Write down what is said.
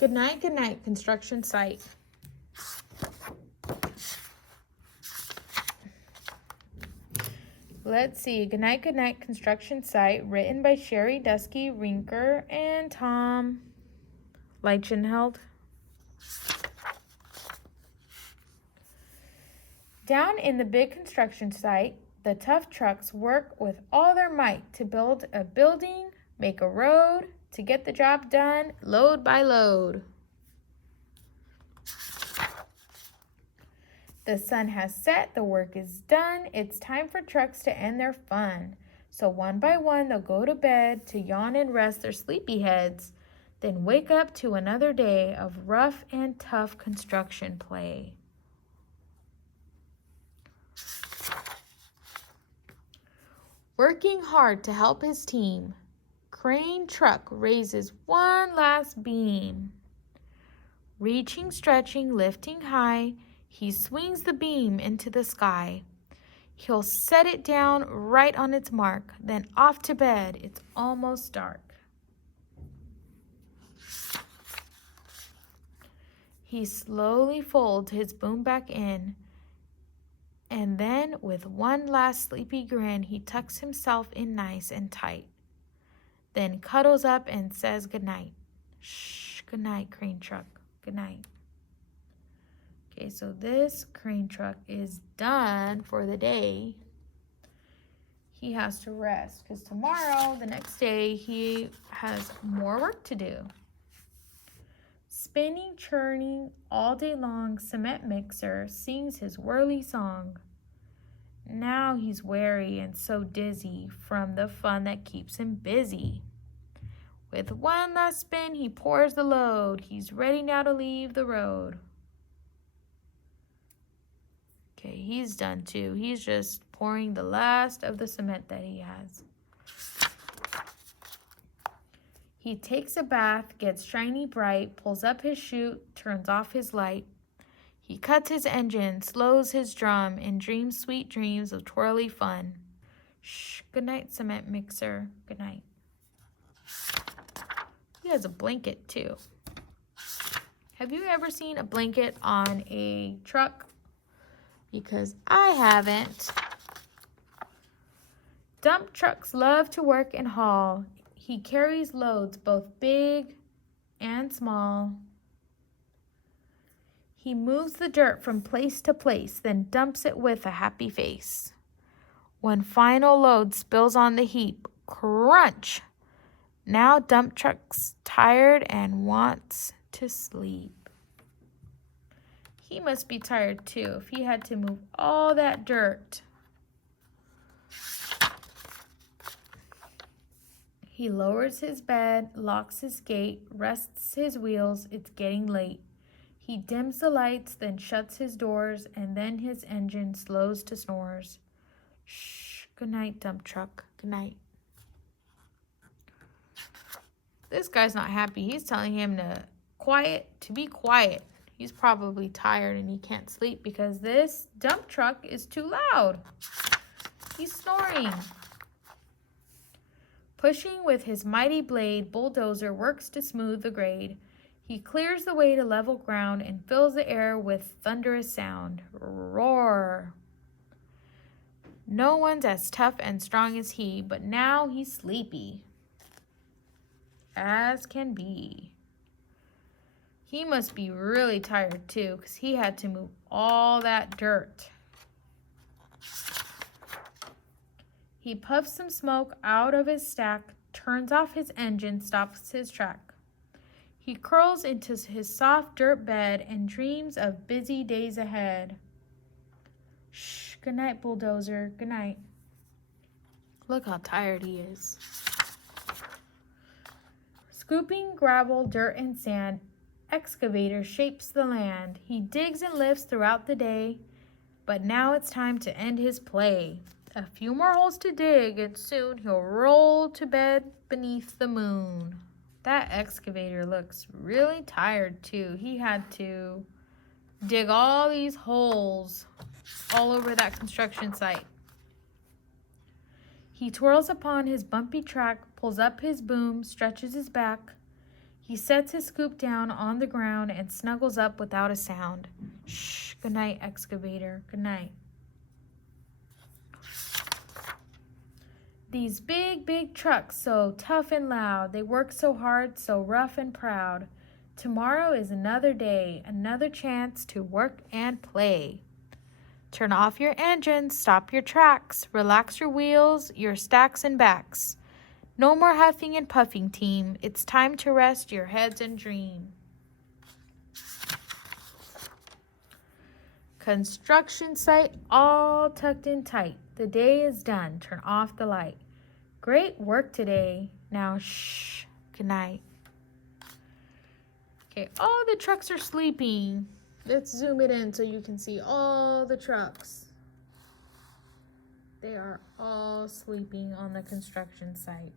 Good night, construction site. Let's see. Good night, construction site. Written by Sherry Dusky Rinker and Tom Leichenheld. Down in the big construction site, the tough trucks work with all their might to build a building, make a road, to get the job done, load by load. The sun has set, the work is done, it's time for trucks to end their fun. So one by one they'll go to bed to yawn and rest their sleepy heads, then wake up to another day of rough and tough construction play. Working hard to help his team, crane truck raises one last beam. Reaching, stretching, lifting high, he swings the beam into the sky. He'll set it down right on its mark, then off to bed. It's almost dark. He slowly folds his boom back in, and then with one last sleepy grin, he tucks himself in nice and tight, then cuddles up and says goodnight. Shh, goodnight, crane truck, goodnight. Okay, so this crane truck is done for the day. He has to rest because tomorrow, the next day, he has more work to do. Spinning, churning all day long, cement mixer sings his whirly song. Now he's weary and so dizzy from the fun that keeps him busy. With one last spin, he pours the load. He's ready now to leave the road. Okay, he's done too. He's just pouring the last of the cement that he has. He takes a bath, gets shiny bright, pulls up his chute, turns off his light. He cuts his engine, slows his drum, and dreams sweet dreams of twirly fun. Shh, good night, cement mixer, good night. He has a blanket too. Have you ever seen a blanket on a truck? Because I haven't. Dump trucks love to work and haul. He carries loads both big and small. He moves the dirt from place to place, then dumps it with a happy face. One final load spills on the heap. Crunch! Now dump truck's tired and wants to sleep. He must be tired too if he had to move all that dirt. He lowers his bed, locks his gate, rests his wheels. It's getting late. He dims the lights, then shuts his doors, and then his engine slows to snores. Shh, good night, dump truck, good night. This guy's not happy. He's telling him to be quiet. He's probably tired and he can't sleep because this dump truck is too loud. He's snoring. Pushing with his mighty blade, Bulldozer works to smooth the grade. He clears the way to level ground and fills the air with thunderous sound. Roar! No one's as tough and strong as he, but now he's sleepy as can be. He must be really tired too, because he had to move all that dirt. He puffs some smoke out of his stack, turns off his engine, stops his track. He curls into his soft dirt bed and dreams of busy days ahead. Shh, good night, Bulldozer, good night. Look how tired he is. Scooping gravel, dirt, and sand, Excavator shapes the land. He digs and lifts throughout the day, but now it's time to end his play. A few more holes to dig, and soon he'll roll to bed beneath the moon. That excavator looks really tired too. He had to dig all these holes all over that construction site. He twirls upon his bumpy track, pulls up his boom, stretches his back. He sets his scoop down on the ground and snuggles up without a sound. Shh, good night, Excavator. Good night. These big, big trucks, so tough and loud. They work so hard, so rough and proud. Tomorrow is another day, another chance to work and play. Turn off your engines, stop your tracks, relax your wheels, your stacks and backs. No more huffing and puffing, team. It's time to rest your heads and dream. Construction site all tucked in tight. The day is done. Turn off the light. Great work today. Now, shh. Good night. Okay, all the trucks are sleeping. Let's zoom it in so you can see all the trucks. They are all sleeping on the construction site.